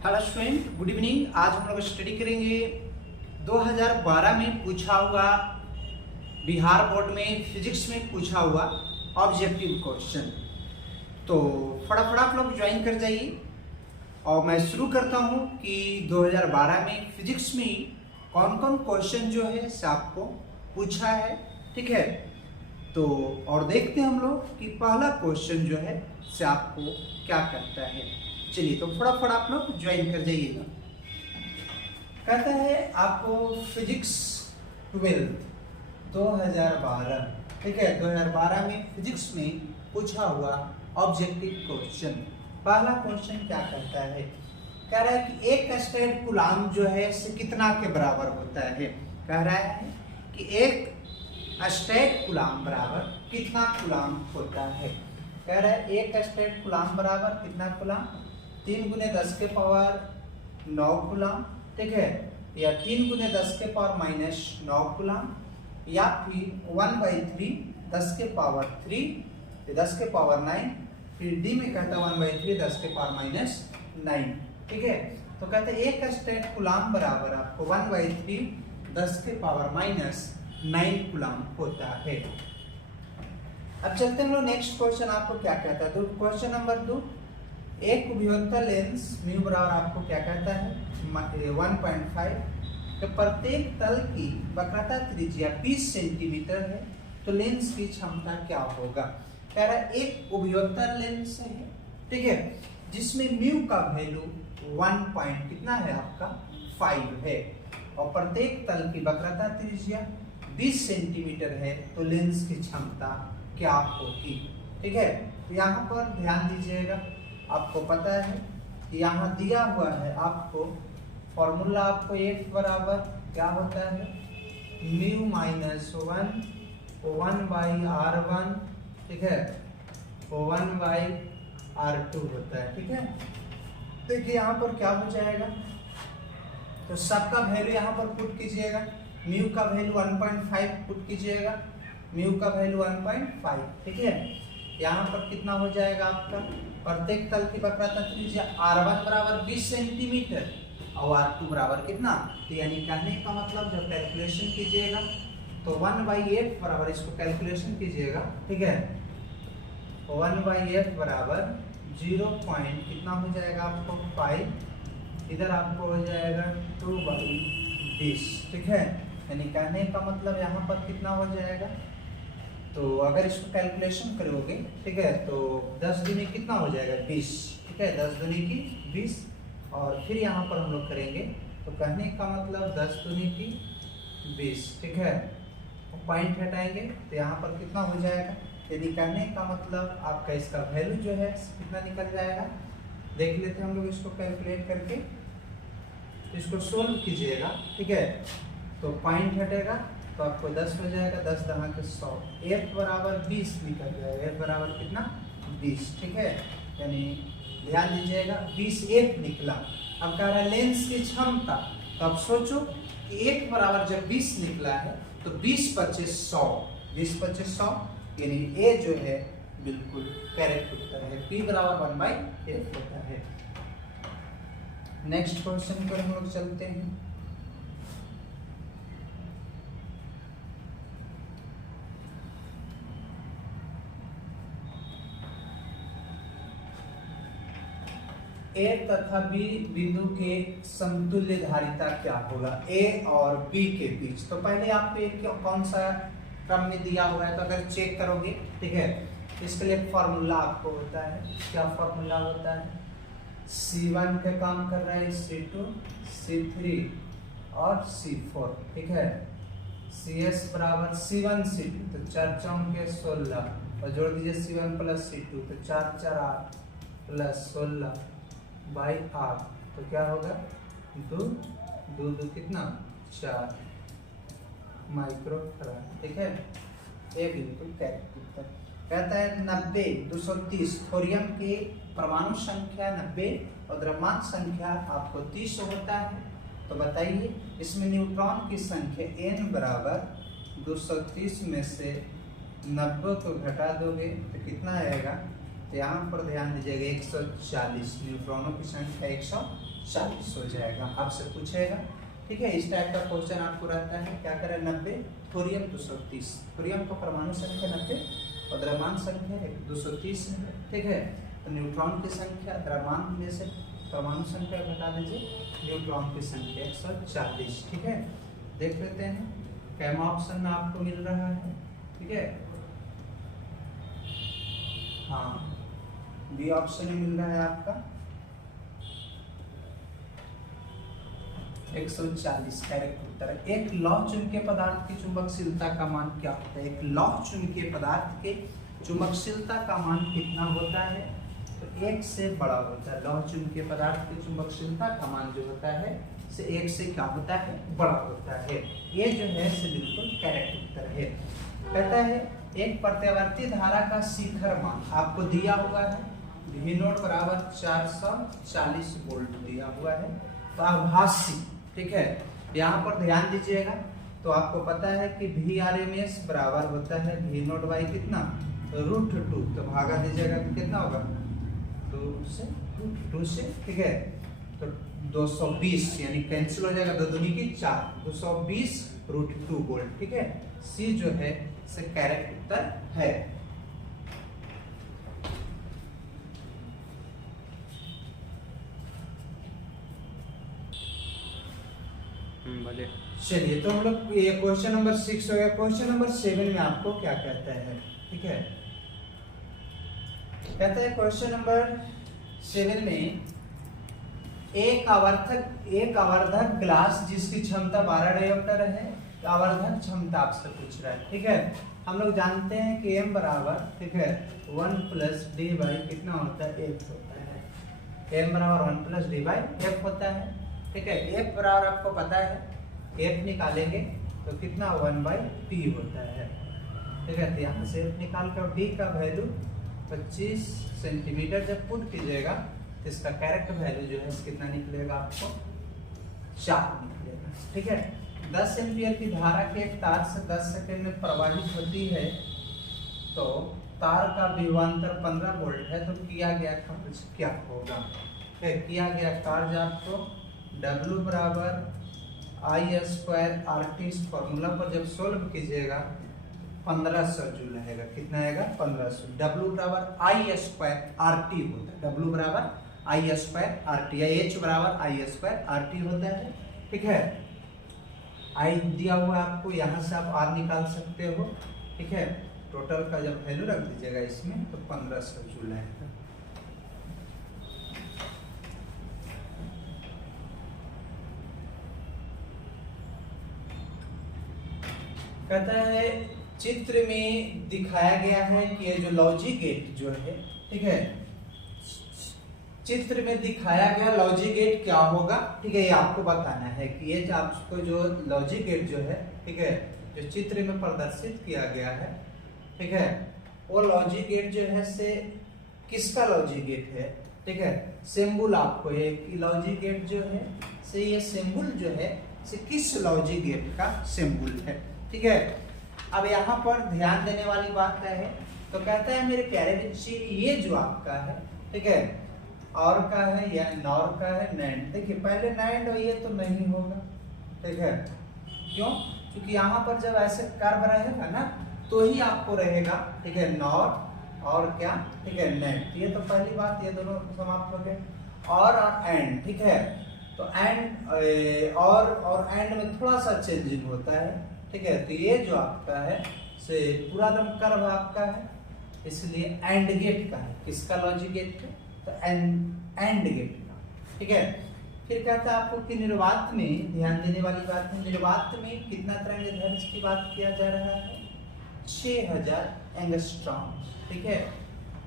Hello student, good evening. आज हम लोग स्टडी करेंगे 2012 में पूछा हुआ, बिहार बोर्ड में फिजिक्स में पूछा हुआ ऑब्जेक्टिव क्वेश्चन। तो फटाफट आप लोग ज्वाइन कर जाइए और मैं शुरू करता हूं कि 2012 में फिजिक्स में कौन कौन क्वेश्चन जो है से आपको पूछा है। ठीक है, तो और देखते हैं हम लोग कि पहला क्वेश्चन जो है से आपको क्या करता है। चलिए, तो फटाफट आप लोग ज्वाइन कर जाइएगा। कहता है आपको फिजिक्स 12 2012, ठीक है, 2012 में फिजिक्स में पूछा हुआ ऑब्जेक्टिव क्वेश्चन। पहला क्वेश्चन क्या कहता है, कह रहा है कि एक स्टेट कूलाम जो है से कितना के बराबर होता है। कह रहा है कि एक स्टेट कूलाम बराबर कितना कूलाम होता है। कह रहा है एक स्टेट कूलाम बराबर कितना कूलाम, 3 × 10 के पावर 9 कूलाम, ठीक है, या 3 × 10 के पावर -9 कूलाम, या फिर 1/3 10 के पावर 3 10 के पावर 9, फिर डी में कहता है 1/3 10 के पावर -9। ठीक है, तो कहते हैं एक स्टेट कूलाम बराबर आपको 1/3 10 के पावर -9 कूलाम होता है। अब चलते हैं लोग नेक्स्ट क्वेश्चन। आपको क्या कहता है, तो क्वेश्चन नंबर 2, एक विभवांतर लेंस म्यू बराबर आपको क्या कहता है 1.5 के प्रत्येक तल की वक्रता त्रिज्या 20 सेंटीमीटर है, तो लेंस की क्षमता क्या होगा। कह रहा है एक विभवांतर लेंस है, ठीक है, जिसमें म्यू का वैल्यू 1 पॉइंट कितना है आपका 5 है, और प्रत्येक तल की वक्रता त्रिज्या 20 सेंटीमीटर है, तो लेंस की क्षमता क्या होगी। ठीक है, तो यहाँ पर ध्यान दीजिएगा, आपको पता है कि यहाँ दिया हुआ है आपको फॉर्मूला, आपको एक बराबर क्या होता है म्यू -1/r1, ठीक है, 1/r2 होता है। ठीक है, देखिए यहाँ पर क्या हो जाएगा, तो सबका वैल्यू यहाँ पर पुट कीजिएगा। म्यू का वैल्यू 1.5 पुट कीजिएगा, म्यू का वैल्यू 1.5, ठीक है। यहाँ पर कितना हो जाएगा आपका प्रत्येक तल की वक्रता त्रिज्या r1 बराबर 20 सेंटीमीटर और r2 बराबर कितना, तो यानी कहने का मतलब जब कैलकुलेशन कीजिएगा तो 1/f बराबर, इसको कैलकुलेशन कीजिएगा, ठीक है, 1/f बराबर 0 पॉइंट कितना हो जाएगा आपको 5, इधर आपको हो जाएगा 2/20, ठीक है, यानी कहने का मतलब यहाँ पर कितना हो जाएगा, तो अगर इसको कैलकुलेशन करोगे, ठीक है, तो 10 दूनी कितना हो जाएगा 20, ठीक है, 10 दूनी की 20, और फिर यहाँ पर हम लोग करेंगे तो कहने का मतलब 10 दूनी की 20, ठीक है, पॉइंट हटाएंगे तो यहाँ पर कितना हो जाएगा, यदि कहने का मतलब आपका इसका वैल्यू जो है कितना निकल जाएगा। देख लेते हैं हम लोग इसको कैलकुलेट करके, इसको सोल्व कीजिएगा, ठीक है, तो पॉइंट हटेगा तो आपको 10 हो जाएगा, 10 × 100, f बराबर 20 निकल जाएगा, f बराबर कितना 20, ठीक है, यानी ध्यान दीजिएगा 20 f निकला। अब कह रहा है लेंस की क्षमता, तो अब सोचो कि f बराबर जब 20 निकला है तो 20 × 25 100, 20 × 25 100, यानी a जो है बिल्कुल करेक्ट उत्तर है, p बराबर 1/f होता है। नेक्स्ट क्वेश्चन पर हम लोग चलते हैं। ए तथा बी बिंदु के समतुल्य धारिता क्या होगा ए और बी के बीच। तो पहले आपको कौन सा क्रम में दिया हुआ है, तो अगर चेक करोगे, ठीक है, इसके लिए फॉर्मूला आपको होता है, क्या फॉर्मूला होता है, C1 का काम कर रहा है C2 C3 और C4, ठीक है, CS बराबर C1 C2, तो 4 × 4 = 16, और जोड़ दीजिए C1 + C2, तो 4 × 4 = 8 + 16/8, तो क्या होगा 2 2 2 कितना 4 माइक्रोफैराड, ठीक है, ये बिल्कुल करेक्ट उत्तर। कहता है 90 230 थोरियम के परमाणु संख्या 90 और द्रव्यमान संख्या आपको 30 होता है, तो बताइए इसमें न्यूट्रॉन की संख्या n बराबर 230 में से 90 को घटा दोगे तो कितना आएगा तो यहाँ पर ध्यान दीजिएगा 140 न्यूट्रॉनों की संख्या 140 हो जाएगा, आपसे पूछेगा। ठीक है, इस टाइप का क्वेश्चन आपको रहता है। क्या करें, 90 थोरियम 230, थोरियम का परमाणु संख्या 90 और द्रव्यमान संख्या 230 है। ठीक है, तो न्यूट्रॉन की संख्या द्रव्यमान में से परमाणु संख्या घटा दीजिए, न्यूट्रॉन की संख्या 140। ठीक है, देख लेते हैं कैम ऑप्शन में आपको मिल रहा है। ठीक है, हाँ बी ऑप्शन में मिल रहा है आपका 140 करेक्ट उत्तर है। एक लौह चुंबकीय पदार्थ की चुंबकशीलता का मान क्या होता है? एक लौह चुंबकीय पदार्थ के चुंबकशीलता का मान कितना होता है? तो 1 से बड़ा होता है। लौह चुंबकीय पदार्थ की चुंबकशीलता का मान जो होता है से 1 से क्या होता है? बड़ा होता है। ये जो है से बिल्कुल करेक्ट उत्तर है। कहता है एक प्रत्यावर्ती धारा का शिखर मान आपको दिया हुआ है, V नोट बराबर 440 वोल्ट दिया हुआ है। तो आभासी, ठीक है, यहाँ पर ध्यान दीजिएगा। तो आपको पता है कि VRMS बराबर होता है V नोट बाई कितना, √2। तो भागा दीजिएगा तो कितना होगा, 2 से, ठीक है, तो 220 यानी कैंसिल हो जाएगा, 2 दूनी की 4, 220 √2 वोल्ट। ठीक है, सी जो है से करेक्ट उत्तर है। चलिए, तो हम लोग ये क्वेश्चन नंबर 6 हो गया। क्वेश्चन नंबर 7 में आपको क्या कहता है? ठीक है, कहता है क्वेश्चन नंबर 7 में एक आवर्धक ग्लास जिसकी क्षमता 12 डायोप्टर है, आवर्धक क्षमता आपसे पूछ रहा है। ठीक है, हम लोग जानते हैं कि m बराबर, ठीक है, 1 प्लस डी बाई कितना होता है, f होता है। m बराबर 1 प्लस डी बाई f होता है। ठीक है, f बराबर आपको पता है, f निकालेंगे तो कितना 1 बाई p होता है। ठीक है, तो यहाँ से f निकाल कर d का वैल्यू 25 सेंटीमीटर जब पुट कीजिएगा तो इसका करेक्ट वैल्यू जो है कितना निकलेगा, आपको 4 निकलेगा। ठीक है, 10 एम्पियर की धारा के एक तार से 10 सेकंड में प्रवाहित होती है, तो तार का विभवांतर 15 वोल्ट है, तो किया गया कार्य क्या होगा? किया गया कार्य आपको W बराबर I² RT फॉर्मूला पर जब सोल्व कीजिएगा 1500 जूल रहेगा। कितना आएगा? 1500। W बराबर I² RT होता है, W बराबर I² RT या H बराबर I² RT होता है। ठीक है, I दिया हुआ आपको, यहाँ से आप R निकाल सकते हो। ठीक है, टोटल का जब वैल्यू रख दीजिएगा इसमें तो 1500 जूल आएगा। कहता है चित्र में दिखाया गया है कि ये जो लॉजिक गेट जो है, ठीक है, चित्र में दिखाया गया लॉजिक गेट क्या होगा? ठीक है, ये आपको बताना है कि ये जो आपको जो लॉजिक गेट जो है, ठीक है, जो चित्र में प्रदर्शित किया गया है, ठीक है, वो लॉजिक गेट जो है से किसका लॉजिक गेट है? ठीक है, सिंबल आपको ये लॉजिक गेट जो है से ये सिंबल जो है से किस लॉजिक गेट का सिंबल है? ठीक है, अब यहाँ पर ध्यान देने वाली बात है, तो कहता है मेरे प्यारे बच्चे ये जो आपका है, ठीक है, और का है या नॉर का है, नैंड। देखिए पहले नैंड और ये तो नहीं होगा। ठीक है, क्यों? क्योंकि यहाँ पर जब ऐसे कर्व रहेगा ना तो ही आपको रहेगा, ठीक है, नॉर और क्या, ठीक है, नैंड। ये तो पहली बात, ये दोनों समाप्त हो गए। और एंड, ठीक है, तो एंड और एंड में थोड़ा सा चेंजिंग होता है। ठीक है, तो ये जो आपका है से पूरा दम कर्व आपका है, इसलिए एंड गेट का है। किसका लॉजिक गेट है? तो एंड गेट का। ठीक है, फिर कहता है आपको कि निर्वात में ध्यान देने वाली बात है, निर्वात में कितना तरंगदैर्घ्य की बात किया जा रहा है? 6000 एंगस्ट्रॉम। ठीक है,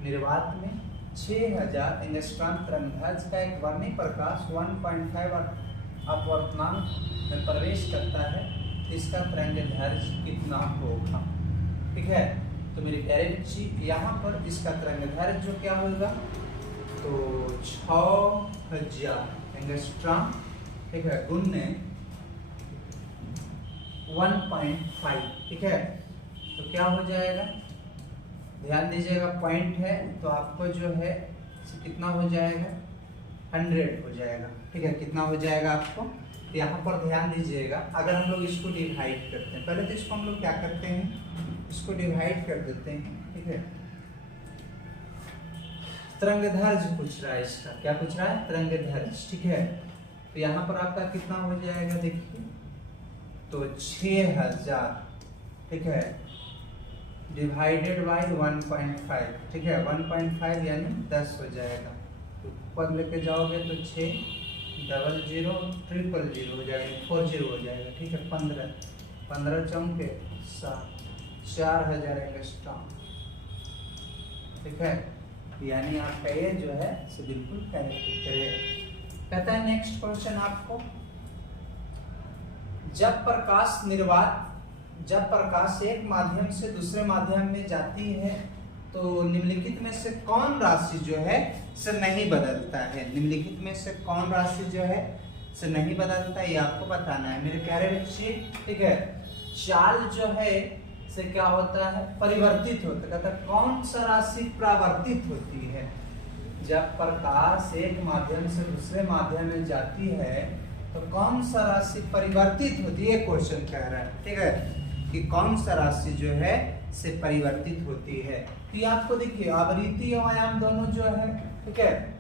निर्वात में 6000 एंगस्ट्रॉम तरंगदैर्घ्य का एक वर्णीय प्रकाश 1.5 अपवर्तनांक में प्रवेश करता है, इसका तरंगदैर्घ्य कितना होगा? ठीक है, तो मेरे प्यारे बच्चे यहाँ पर इसका तरंगदैर्घ्य जो क्या होगा, तो 6000 एंगस्ट्रॉम, ठीक है, गुने 1.5। ठीक है, तो क्या हो जाएगा, ध्यान दीजिएगा, पॉइंट है तो आपको जो है कितना हो जाएगा 100 हो जाएगा। ठीक है, कितना हो जाएगा आपको, तो यहाँ पर ध्यान दीजिएगा, अगर हम लोग इसको डिवाइड करते हैं, पहले तो इसको हम लोग क्या करते हैं, इसको डिवाइड कर देते हैं। ठीक है, तरंगदैर्घ्य पूछ रहा है इसका, क्या पूछ रहा है, तरंगदैर्घ्य। ठीक है, तो यहाँ पर आपका कितना हो जाएगा देखिए, तो 6000, ठीक है, डिवाइडेड बाई 1.5। ठीक है, 1.5 यानी 10 हो जाएगा। तो ऊपर लेके जाओगे तो 6 00 000 हो जाएगा, 40 हो जाएगा। ठीक है, 15 चौके 7, 4000 एक्स्ट्रा। ठीक है, यानी आपका ये जो है से बिल्कुल करेक्ट है। कहता है नेक्स्ट क्वेश्चन आपको, जब प्रकाश एक माध्यम से दूसरे माध्यम में जाती है तो निम्नलिखित में से कौन राशि जो है से नहीं बदलता है। निम्नलिखित में से कौन राशि जो है से नहीं बदलता है, ये आपको बताना है मेरे प्यारे बच्चे। ठीक है, चाल जो है से क्या होता है, परिवर्तित होता है। कहता है कौन सा राशि परावर्तित होती है। जब प्रकाश एक माध्यम से दूसरे माध्यम में जाती है तो कौन सा राशि परिवर्तित होती है, क्वेश्चन कह रहा है। ठीक है, कि कौन सा राशि जो है से परिवर्तित होती है। तो ये आपको देखिए आवृत्ति और आयाम दोनों जो है, ठीक है,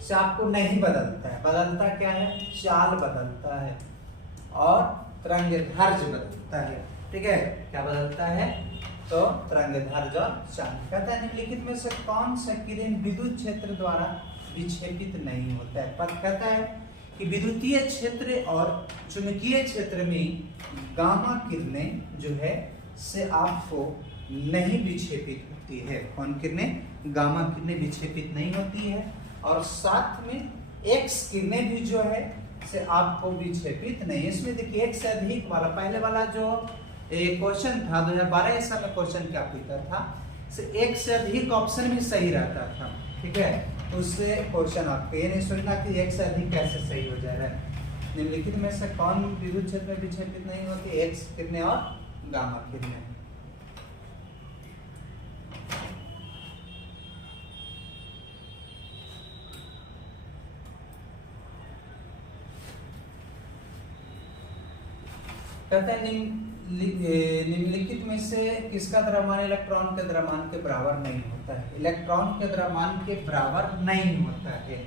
से आपको नहीं बदलता है। बदलता क्या है, चाल बदलता है और तरंगदैर्घ्य बदलता है। ठीक है, क्या बदलता है, तो तरंगदैर्घ्य और चाल। कहता है निम्नलिखित में से कौन सा किरण विद्युत क्षेत्र द्वारा विक्षेपित नहीं होता है। पर कहता है कि विद्युतीय क्षेत्र और चुंबकीय क्षेत्र में गामा किरणें जो है से आपको नहीं विक्षेपित होती है। कौन किरणें, गामा किरणें विक्षेपित नहीं होती है, और साथ में एक्स किरणें भी जो है से आपको विक्षेपित नहीं। इसमें देखिए एक से अधिक वाला, पहले वाला जो क्वेश्चन था 2012 ईस्वी में क्वेश्चन क्या पूछता था, से एक से अधिक ऑप्शन भी सही रहता था। ठीक है, तो उससे क्वेश्चन आपको ये नहीं सोचना कि एक से अधिक कैसे सही हो जा रहा है। निम्नलिखित में से कौन विद्युत क्षेत्र में विक्षेपित नहीं होती, एक्स किरणें और गामा किरणें। कहते हैं निम्नलिखित में से किसका द्रव्यमान इलेक्ट्रॉन के द्रव्यमान के बराबर नहीं होता है। इलेक्ट्रॉन के द्रव्यमान के बराबर नहीं होता है।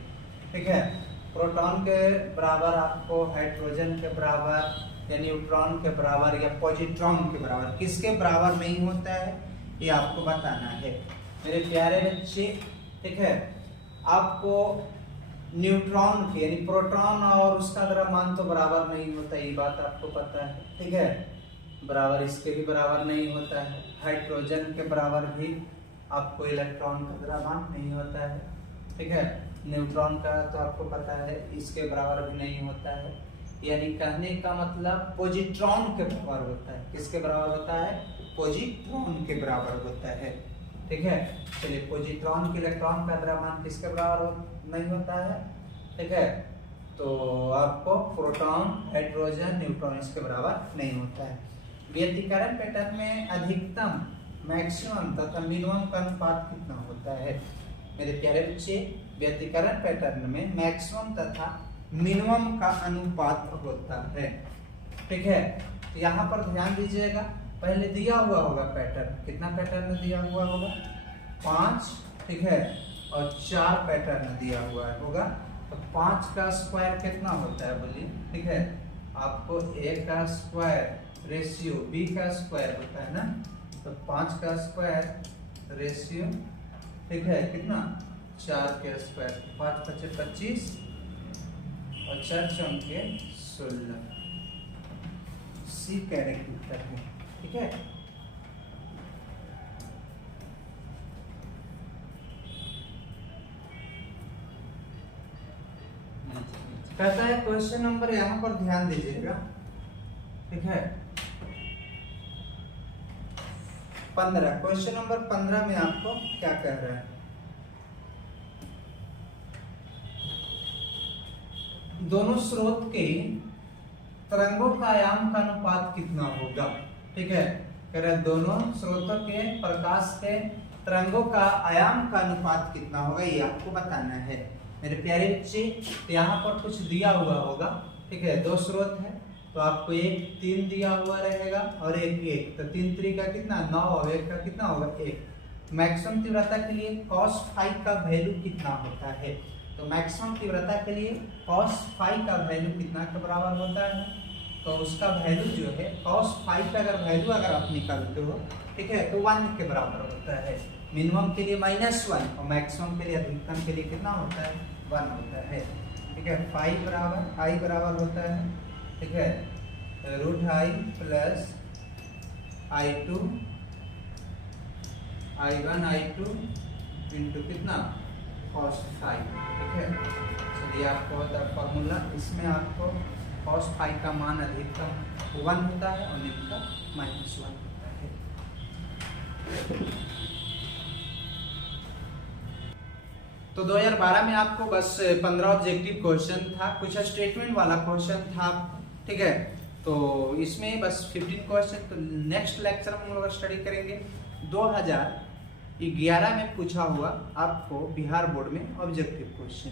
ठीक है, प्रोटॉन के बराबर, आपको हाइड्रोजन के बराबर या न्यूट्रॉन के बराबर या पॉजिट्रॉन के बराबर, किसके बराबर नहीं होता है, ये आपको बताना है मेरे प्यारे बच्चे। ठीक है, आपको न्यूट्रॉन के यानी प्रोटॉन और उसका द्रव्यमान तो बराबर नहीं होता, ये बात आपको पता है। ठीक है, बराबर इसके भी बराबर नहीं होता है। हाइड्रोजन के बराबर भी आपको इलेक्ट्रॉन का द्रव्यमान नहीं होता है। ठीक है, न्यूट्रॉन का तो आपको पता है, इसके बराबर भी नहीं होता है। यानी कहने का मतलब पॉजिट्रॉन के बराबर होता है। किसके बराबर होता है, पॉजिट्रॉन के बराबर होता है। ठीक है, चलिए पॉजिट्रॉन के इलेक्ट्रॉन का द्रव्यमान किसके बराबर नहीं होता है। ठीक है, तो आपको प्रोटॉन, हाइड्रोजन, न्यूट्रॉन इसके बराबर नहीं होता है। व्यतिकरण पैटर्न में अधिकतम, मैक्सिमम तथा मिनिमम का अनुपात कितना होता है मेरे प्यारे बच्चे। व्यतिकरण पैटर्न में मैक्सिमम तथा मिनिमम का अनुपात होता है। ठीक है, तो यहाँ पर ध्यान दीजिएगा, पहले दिया हुआ होगा पैटर्न, कितना पैटर्न दिया हुआ होगा, 5। ठीक है, और 4 पैटर्न दिया हुआ होगा। तो 5 का स्क्वायर कितना होता है बोलिए। ठीक है, आपको a का स्क्वायर रेशियो b का स्क्वायर होता है ना, तो 5 का स्क्वायर रेशियो, ठीक है, कितना 4 के स्क्वायर, 5 × 5 = 25 और 4 × 4 = 16। सी करेक्ट उत्तर है। ठीक है, कहता है क्वेश्चन नंबर, यहाँ पर ध्यान दीजिएगा। ठीक है, 15, क्वेश्चन नंबर 15 में आपको क्या कह रहा है, दोनों स्रोत के तरंगों का आयाम का अनुपात कितना होगा। ठीक है, कह रहे दोनों स्रोतों के प्रकाश के तरंगों का आयाम का अनुपात कितना होगा, ये आपको बताना है मेरे प्यारे बच्चे। तो यहाँ पर कुछ दिया हुआ होगा, ठीक है, दो स्रोत है तो आपको एक 3 दिया हुआ रहेगा और एक 1, तो 3 3 का कितना 9 और 1 का कितना होगा 1। मैक्सिमम तीव्रता के लिए cos फाई का वैल्यू कितना होता है, तो मैक्सिमम तीव्रता के लिए cos फाई का वैल्यू कितना के बराबर होता है, तो उसका वैल्यू जो है cos फाई का अगर वैल्यू अगर आप निकालते हो, ठीक है, तो 1 के बराबर होता है। मिनिमम के लिए -1 और मैक्सिमम के लिए अधिकतम के लिए कितना होता है 1 होता है, ठीक है। फाई बराबर आई बराबर होता है, ठीक है, √i plus i2 i1 i2 into कितना cos फाई, ठीक है। चलिए आपको होता है फॉर्मूला, इसमें आपको cos फाई का मान अधिकतम 1 होता है और न्यूनतम -1 होता है। तो 2012 में आपको बस 15 ऑब्जेक्टिव क्वेश्चन था, कुछ स्टेटमेंट वाला क्वेश्चन था, ठीक है। तो इसमें बस 15 क्वेश्चन। तो नेक्स्ट लेक्चर में हम लोग स्टडी करेंगे 2011 में पूछा हुआ आपको बिहार बोर्ड में ऑब्जेक्टिव क्वेश्चन।